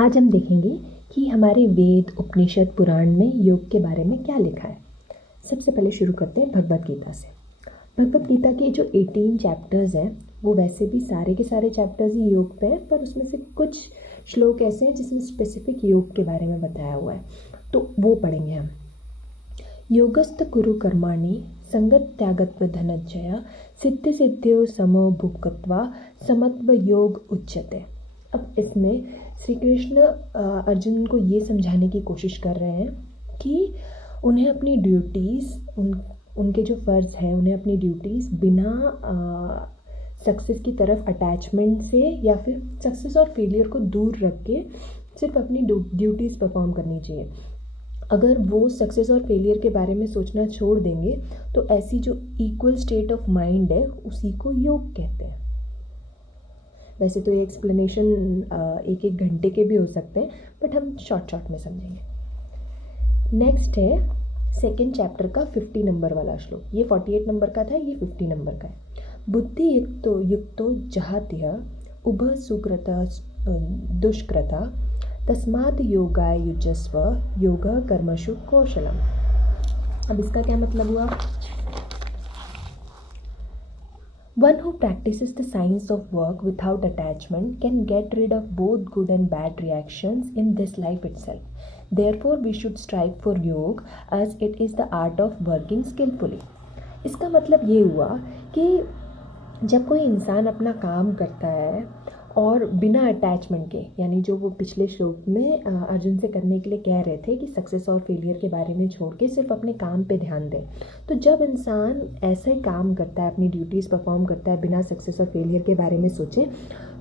आज हम देखेंगे कि हमारे वेद, उपनिषद, पुराण में योग के बारे में क्या लिखा है। सबसे पहले शुरू करते हैं भगवत गीता से। भगवत गीता के जो 18 चैप्टर्स हैं वो वैसे भी सारे के सारे चैप्टर्स ही योग पे हैं, पर उसमें से कुछ श्लोक ऐसे हैं जिसमें स्पेसिफिक योग के बारे में बताया हुआ है, तो वो पढ़ेंगे हम। योगस्थ कुरु कर्माणि संगत त्यागत्व धनंजय सिद्धि सिद्धियों समो भुक्त्वा समत्व योग उच्यते। अब इसमें श्री कृष्ण अर्जुन को ये समझाने की कोशिश कर रहे हैं कि उन्हें अपनी ड्यूटीज़ उनके जो फ़र्ज़ है उन्हें अपनी ड्यूटीज़ बिना सक्सेस की तरफ अटैचमेंट से या फिर सक्सेस और फेलियर को दूर रख के सिर्फ अपनी ड्यूटीज़ परफॉर्म करनी चाहिए। अगर वो सक्सेस और फेलियर के बारे में सोचना छोड़ देंगे तो ऐसी जो इक्वल स्टेट ऑफ माइंड है उसी को योग कहते हैं। वैसे तो ये एक्सप्लेनेशन एक एक घंटे के भी हो सकते हैं, बट हम शॉर्ट में समझेंगे। नेक्स्ट है सेकेंड चैप्टर का 50 नंबर वाला श्लोक। ये 48 नंबर का था, ये 50 नंबर का है। बुद्धि युक्तो जहात्य उभ सुकृता दुष्कृता तस्मात् योगाय युजस्व योग कर्मसु कौशलम। अब इसका क्या मतलब हुआ? One who practices the science of work without attachment can get rid of both good and bad reactions in this life itself. Therefore, we should strive for yoga as it is the art of working skillfully. इसका मतलब ये हुआ कि जब कोई इंसान अपना काम करता है और बिना अटैचमेंट के, यानी जो वो पिछले श्लोक में अर्जुन से करने के लिए कह रहे थे कि सक्सेस और फेलियर के बारे में छोड़ के सिर्फ अपने काम पे ध्यान दें, तो जब इंसान ऐसे काम करता है, अपनी ड्यूटीज़ परफॉर्म करता है बिना सक्सेस और फेलियर के बारे में सोचे,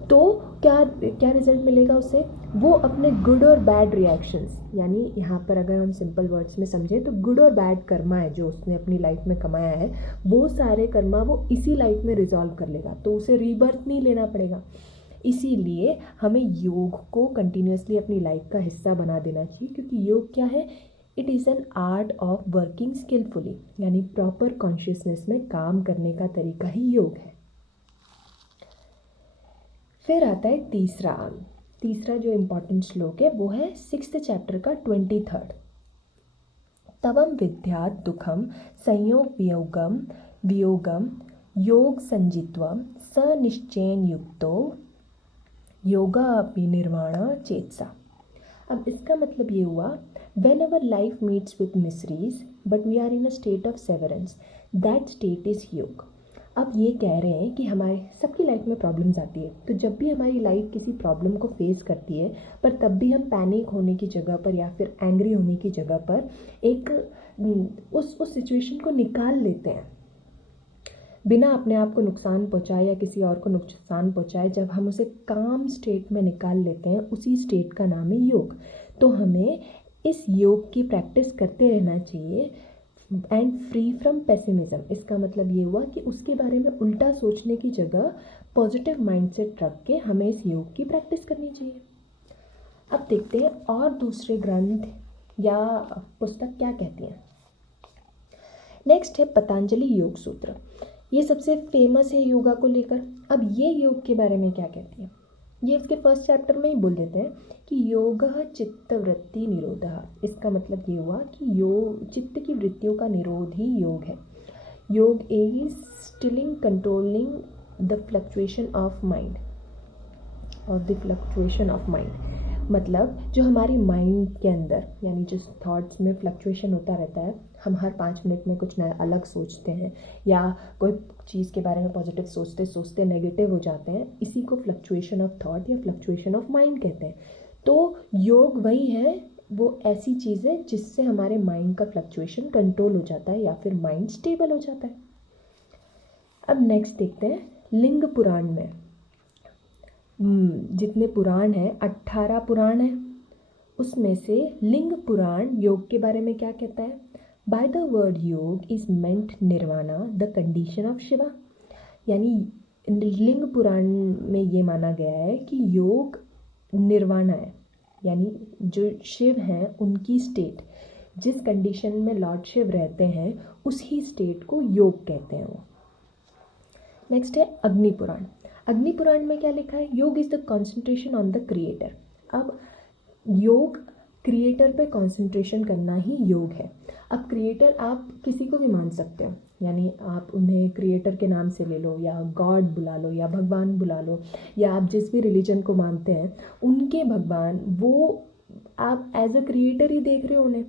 तो क्या रिजल्ट मिलेगा उसे? वो अपने गुड और बैड रिएक्शंस, यानी यहाँ पर अगर हम सिंपल वर्ड्स में समझें तो गुड और बैड कर्मा है जो उसने अपनी लाइफ में कमाया है, वो सारे कर्मा वो इसी लाइफ में रिजॉल्व कर लेगा, तो उसे रीबर्थ नहीं लेना पड़ेगा। इसीलिए हमें योग को कंटिन्यूसली अपनी लाइफ का हिस्सा बना देना चाहिए, क्योंकि योग क्या है? It is an art of working skilfully, यानी प्रॉपर कॉन्शियसनेस में काम करने का तरीका ही योग है। फिर आता है तीसरा जो इम्पॉर्टेंट श्लोक है वो है 6th चैप्टर का 23rd। तवम विद्यात् दुखम संयोग वियोगम योग संजित्वम स निश्चयन युक्तो योगा अपि निर्वाण चेतसा। अब इसका मतलब ये हुआ, when our life meets with miseries but we are in a state of severance, that state is yog. अब ये कह रहे हैं कि हमारे सबकी लाइफ में प्रॉब्लम्स आती है, तो जब भी हमारी लाइफ किसी प्रॉब्लम को फेस करती है, पर तब भी हम पैनिक होने की जगह पर या फिर एंग्री होने की जगह पर एक उस सिचुएशन को निकाल लेते हैं बिना अपने आप को नुकसान पहुंचाए या किसी और को नुकसान पहुंचाए। जब हम उसे काम स्टेट में निकाल लेते हैं, उसी स्टेट का नाम है योग। तो हमें इस योग की प्रैक्टिस करते रहना चाहिए एंड फ्री फ्रॉम पेसिमिज्म। इसका मतलब ये हुआ कि उसके बारे में उल्टा सोचने की जगह पॉजिटिव माइंडसेट रख के हमें इस योग की प्रैक्टिस करनी चाहिए। अब देखते हैं और दूसरे ग्रंथ या पुस्तक क्या कहती हैं। नेक्स्ट है पतंजलि योग सूत्र। ये सबसे फेमस है योगा को लेकर। अब ये योग के बारे में क्या कहती है? ये इसके फर्स्ट चैप्टर में ही बोल देते हैं कि योग चित्तवृत्ति निरोधः। इसका मतलब ये हुआ कि योग चित्त की वृत्तियों का निरोध ही योग है। योग is Stilling controlling the fluctuation of mind मतलब जो हमारी माइंड के अंदर, यानी जिस थॉट्स में फ्लक्चुएशन होता रहता है, हम हर 5 मिनट में कुछ नया अलग सोचते हैं या कोई चीज़ के बारे में पॉजिटिव सोचते सोचते नेगेटिव हो जाते हैं, इसी को फ्लक्चुएशन ऑफ थॉट या फ्लक्चुएशन ऑफ माइंड कहते हैं। तो योग वही है, वो ऐसी चीज़ है जिससे हमारे माइंड का फ्लक्चुएशन कंट्रोल हो जाता है या फिर माइंड स्टेबल हो जाता है। अब नेक्स्ट देखते हैं लिंग पुराण में। जितने पुराण हैं 18 पुराण हैं, उसमें से लिंग पुराण योग के बारे में क्या कहता है? By the word yog is meant nirvana the condition of Shiva. यानी लिंग पुराण में ये माना गया है कि योग निर्वाणा है, यानी जो शिव हैं उनकी स्टेट, जिस कंडीशन में लॉर्ड शिव रहते हैं उसी स्टेट को योग कहते हैं वो। नेक्स्ट है अग्नि पुराण। अग्नि पुराण में क्या लिखा है? योग is the concentration on the creator. अब योग क्रिएटर पे कंसंट्रेशन करना ही योग है। अब क्रिएटर आप किसी को भी मान सकते हो, यानी आप उन्हें क्रिएटर के नाम से ले लो, या गॉड बुला लो, या भगवान बुला लो, या आप जिस भी रिलीजन को मानते हैं उनके भगवान, वो आप एज अ क्रिएटर ही देख रहे हो उन्हें,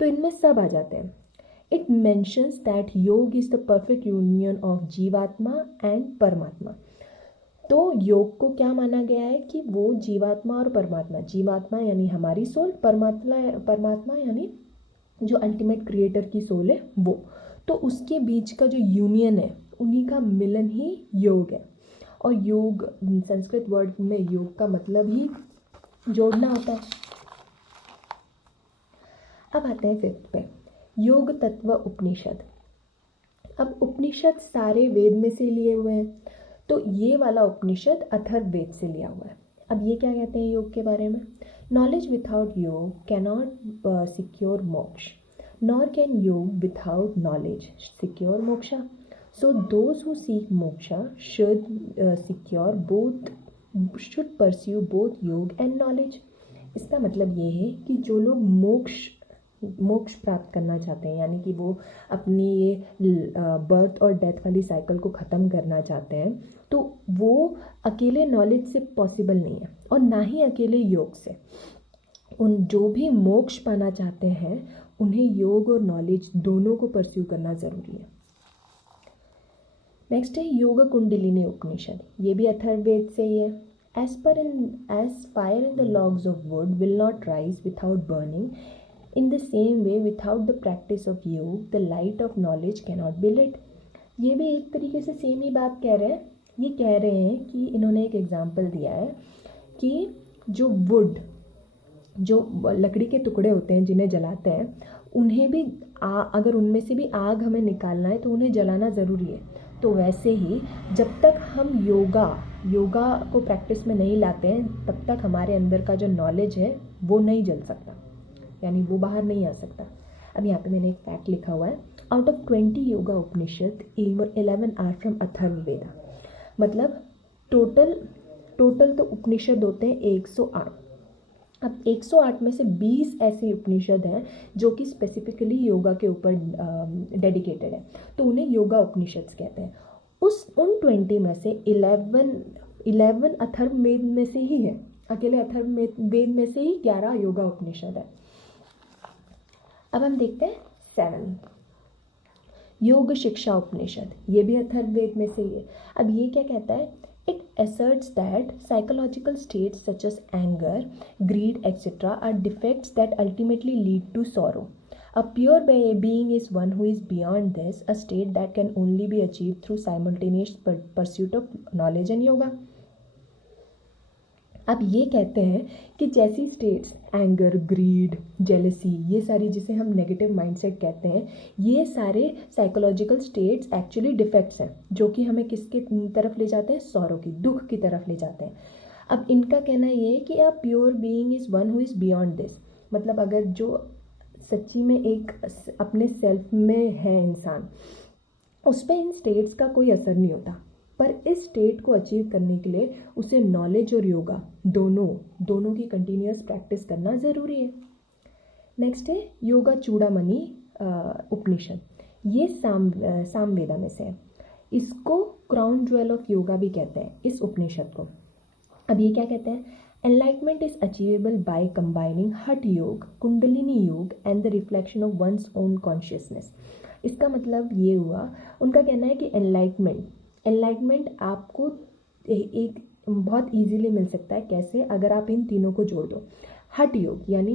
तो इनमें सब आ जाते हैं। इट मेंशंस दैट योग is the perfect union of जीवात्मा एंड परमात्मा। तो योग को क्या माना गया है कि वो जीवात्मा और परमात्मा, जीवात्मा यानी हमारी सोल, परमात्मा परमात्मा यानी जो अल्टीमेट क्रिएटर की सोल है वो, तो उसके बीच का जो यूनियन है उन्हीं का मिलन ही योग है। और योग संस्कृत वर्ड में योग का मतलब ही जोड़ना होता है। अब आते हैं फिफ्थ पे, योग तत्व उपनिषद। अब उपनिषद सारे वेद में से लिए हुए हैं, तो ये वाला उपनिषद अथर्ववेद से लिया हुआ है। अब ये क्या कहते हैं योग के बारे में? नॉलेज विथआउट योग कैनॉट सिक्योर मोक्ष, नॉर कैन योग without knowledge secure moksha. So those who seek moksha should secure both, should pursue both योग एंड नॉलेज। इसका मतलब ये है कि जो लोग मोक्ष प्राप्त करना चाहते हैं, यानी कि वो अपनी ये बर्थ और डेथ वाली साइकिल को ख़त्म करना चाहते हैं, तो वो अकेले नॉलेज से पॉसिबल नहीं है, और ना ही अकेले योग से। उन जो भी मोक्ष पाना चाहते हैं उन्हें योग और नॉलेज दोनों को परस्यू करना ज़रूरी है। नेक्स्ट है योग कुंडलिनी उपनिषद, ये भी अथर्ववेद से ही है। As fire in the logs of wood will not rise without burning, in the same way without the practice of योग the light of knowledge cannot be lit। ये भी एक तरीके से सेम ही बात कह रहे हैं। ये कह रहे हैं कि इन्होंने एक एग्जांपल दिया है कि जो वुड, जो लकड़ी के टुकड़े होते हैं जिन्हें जलाते हैं, उन्हें भी अगर उनमें से भी आग हमें निकालना है तो उन्हें जलाना ज़रूरी है। तो वैसे ही जब तक हम योगा को प्रैक्टिस में नहीं लाते हैं तब तक हमारे अंदर का जो नॉलेज है वो नहीं जल सकता, यानी वो बाहर नहीं आ सकता। अब यहाँ पे मैंने एक फैक्ट लिखा हुआ है, out of 20 yoga Upanishad 11 are from Atharvaveda. मतलब टोटल तो उपनिषद होते हैं 108। अब 108 में से 20 ऐसे उपनिषद हैं जो कि स्पेसिफिकली योगा के ऊपर डेडिकेटेड है, तो उन्हें योगा उपनिषद कहते हैं। उन 20 में से 11 अथर्ववेद में से ही है, अकेले अथर्ववेद में से ही 11 योगा उपनिषद है। अब हम देखते हैं 7 योग शिक्षा उपनिषद, ये भी अथर्ववेद में से ही है। अब ये क्या कहता है? It asserts that psychological states such as anger, greed, etc. are defects that ultimately lead to sorrow. A pure being is one who is beyond this, a state that can only be achieved through simultaneous pursuit of knowledge and yoga. अब ये कहते हैं कि जैसी states anger, grid, jealousy, ये सारी जिसे हम नेगेटिव माइंडसेट कहते हैं, ये सारे साइकोलॉजिकल स्टेट्स एक्चुअली डिफेक्ट्स हैं जो कि हमें किसके तरफ ले जाते हैं? सॉरो की, दुख की तरफ ले जाते हैं। अब इनका कहना ये है कि a pure being is one who is beyond this. मतलब अगर जो सच्ची में एक अपने सेल्फ में है इंसान, उस पर इन स्टेट्स का कोई असर नहीं होता, पर इस स्टेट को अचीव करने के लिए उसे नॉलेज और योगा दोनों की कंटिन्यूस प्रैक्टिस करना ज़रूरी है। नेक्स्ट है योगा चूड़ामणि उपनिषद, ये सामवेदा में से है। इसको क्राउन ज्वेल ऑफ योगा भी कहते हैं इस उपनिषद को। अब ये क्या कहते हैं? Enlightenment is achievable by combining हठ योग, कुंडलिनी योग and the reflection of one's own consciousness. इसका मतलब ये हुआ, उनका कहना है कि एनलाइटमेंट आपको एक बहुत इजीली मिल सकता है। कैसे? अगर आप इन तीनों को जोड़ दो। हठ योग यानी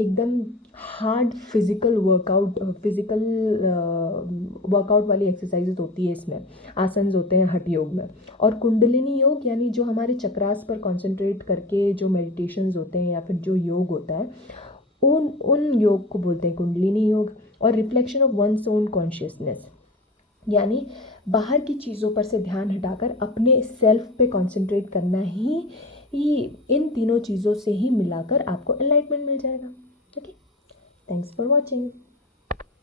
एकदम हार्ड फिजिकल वर्कआउट वाली एक्सरसाइजेज होती है, इसमें आसन्स होते हैं हठ योग में। और कुंडलिनी योग यानी जो हमारे चक्रास पर कंसंट्रेट करके जो मेडिटेशंस होते हैं या फिर जो योग होता है, उन योग को बोलते हैं कुंडलिनी योग। और reflection of one's own consciousness यानी बाहर की चीज़ों पर से ध्यान हटाकर अपने सेल्फ पे कंसंट्रेट करना ही इन तीनों चीज़ों से ही मिलाकर आपको एनलाइटमेंट मिल जाएगा। Okay, thanks for watching.